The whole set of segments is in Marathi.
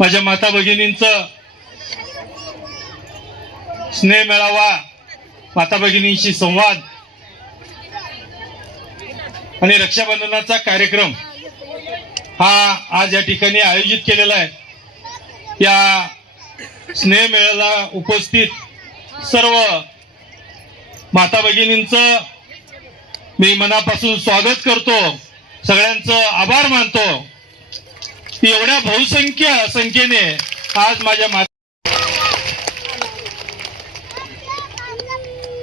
माझ्या माता भगिनींचं स्नेह मेळावा माता भगिनींशी संवाद आणि रक्षाबंधनाचा कार्यक्रम हा आज या ठिकाणी आयोजित केलेला आहे. या स्नेह मेळ्याला उपस्थित सर्व माता भगिनींचं मी मनापासून स्वागत करतो. सगळ्यांचं आभार मानतो. एवढ्या बहुसंख्य संख्येने आज माझ्या माता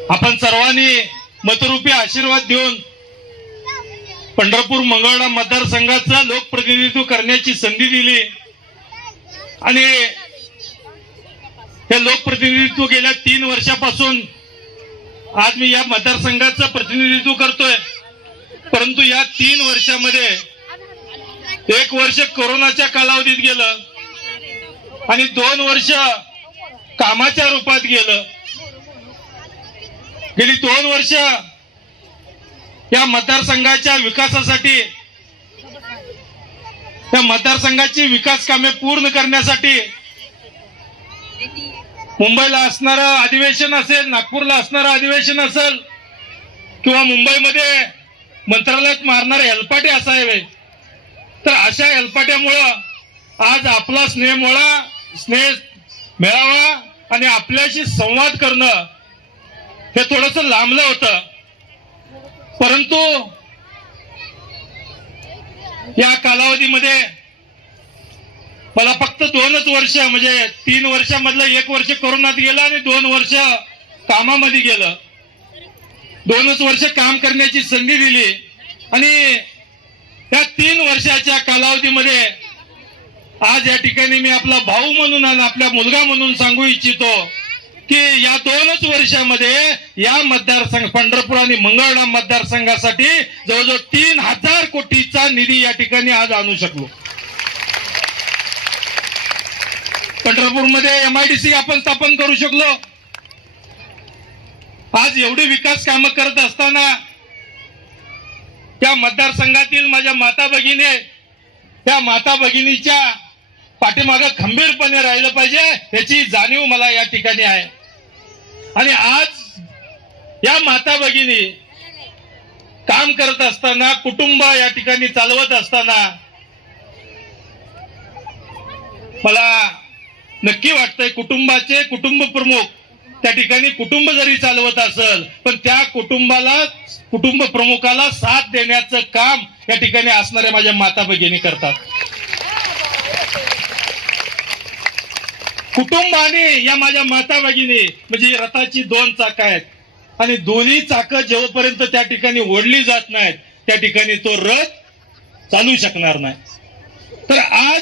आपण सर्वांनी मतरूपी आशीर्वाद देऊन पंढरपूर मंगळवेढा मतदारसंघाचं लोकप्रतिनिधित्व करण्याची संधी दिली. आणि हे लोकप्रतिनिधित्व गेल्या तीन वर्षापासून आज मी या मतदारसंघाचं प्रतिनिधित्व करतोय. परंतु या तीन वर्षामध्ये एक वर्ष कोरोनाच्या कालावधीत गेलं आणि दोन वर्ष कामाच्या रूपात गेलं. गेली दोन वर्ष या मतदारसंघाच्या विकासासाठी या मतदारसंघाची विकास कामे पूर्ण करण्यासाठी मुंबईला असणारं अधिवेशन असेल नागपूरला असणारं अधिवेशन असेल किंवा मुंबईमध्ये मंत्रालयात मारणारे हेलपाटे असावे तर अशा एलपाट्यामुळं आज आपला स्नेह मोळा स्नेह मिळावा आणि आपल्याशी संवाद करणं हे थोडस लांबलं होतं. परंतु या कालावधीमध्ये मला फक्त दोनच वर्ष म्हणजे तीन वर्षामधलं एक वर्ष कोरोनात गेलं आणि दोन वर्ष कामामध्ये गेलं. दोनच वर्ष काम करण्याची संधी दिली आणि या तीन वर्षाच्या कालावधीमध्ये आज या ठिकाणी मी आपला भाऊ म्हणून आणि आपला मुलगा म्हणून सांगू इच्छितो की या दोनच वर्षामध्ये या मतदारसंघ पंढरपूर आणि मंगळवेढा मतदारसंघासाठी जवळजवळ तीन हजार कोटीचा निधी या ठिकाणी आज आणू शकलो. पंढरपूरमध्ये एमआयडीसी आपण स्थापन करू शकलो. आज एवढी विकास कामं करत असताना त्या मतदारसंघातील माझ्या माता भगिनी त्या माता भगिनीच्या पाठीमागं खंबीरपणे राहिलं पाहिजे याची जाणीव मला या ठिकाणी आहे. आणि आज या माता भगिनी काम करत असताना कुटुंब या ठिकाणी चालवत असताना मला नक्की वाटतंय कुटुंबाचे कुटुंब प्रमुख त्या ठिकाणी कुटुंब जरी चालवत असेल पण त्या कुटुंबाला कुटुंब प्रमुखाला साथ देण्याचं काम या ठिकाणी असणाऱ्या माझ्या माता भगिनी करतात कुटुंबाने या माझ्या माता भगिनी म्हणजे रथाची दोन चाक आहेत. आणि दोन्ही चाकं जेव्हापर्यंत त्या ठिकाणी ओढली जात नाहीत त्या ठिकाणी तो रथ चालू शकणार नाही. तर आज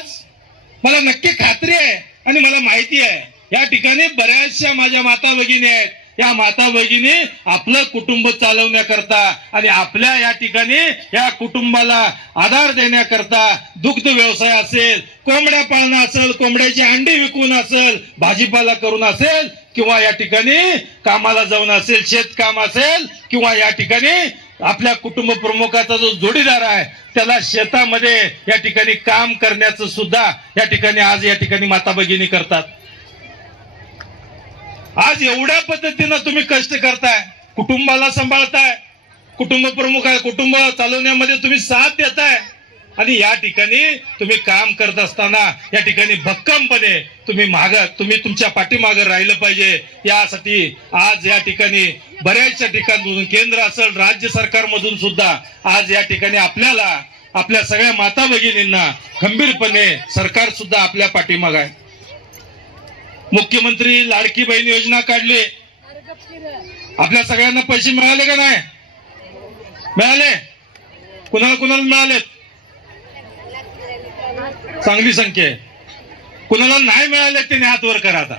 मला नक्की खात्री आहे आणि मला माहिती आहे या ठिकाणी बऱ्याचशा माझ्या माता भगिनी आहेत. या माता भगिनी आपलं कुटुंब चालवण्याकरता आणि आपल्या या ठिकाणी या कुटुंबाला आधार देण्याकरता दुग्ध व्यवसाय असेल कोंबड्या पाळणं असेल कोंबड्याची अंडी विकून असेल भाजीपाला करून असेल किंवा या ठिकाणी कामाला जाऊन असेल शेतकाम असेल किंवा या ठिकाणी आपल्या कुटुंब प्रमुखाचा जो जोडीदार आहे त्याला शेतामध्ये या ठिकाणी काम करण्याचं सुद्धा या ठिकाणी आज या ठिकाणी माता भगिनी करतात. आज एवढ्या पद्धतीनं तुम्ही कष्ट करताय कुटुंबाला सांभाळताय कुटुंब प्रमुख आहे कुटुंब चालवण्यामध्ये तुम्ही साथ देताय. आणि या ठिकाणी तुम्ही काम करत असताना या ठिकाणी भक्कमपणे तुम्ही माग तुम्ही तुमच्या पाठीमागं राहिलं पाहिजे. यासाठी आज या ठिकाणी बऱ्याचशा ठिकाणमधून केंद्र असेल राज्य सरकारमधून सुद्धा आज या ठिकाणी आपल्याला आपल्या सगळ्या माता भगिनींना खंबीरपणे सरकार सुद्धा आपल्या पाठीमाग आहे. मुख्यमंत्री लाडकी बहीण योजना काढली. आपल्या सगळ्यांना पैसे मिळाले का नाही? मिळाले? कुणाला कुणाला मिळालेत? चांगली संख्या आहे. कुणाला नाही मिळाले त्याने हात वर करा आता.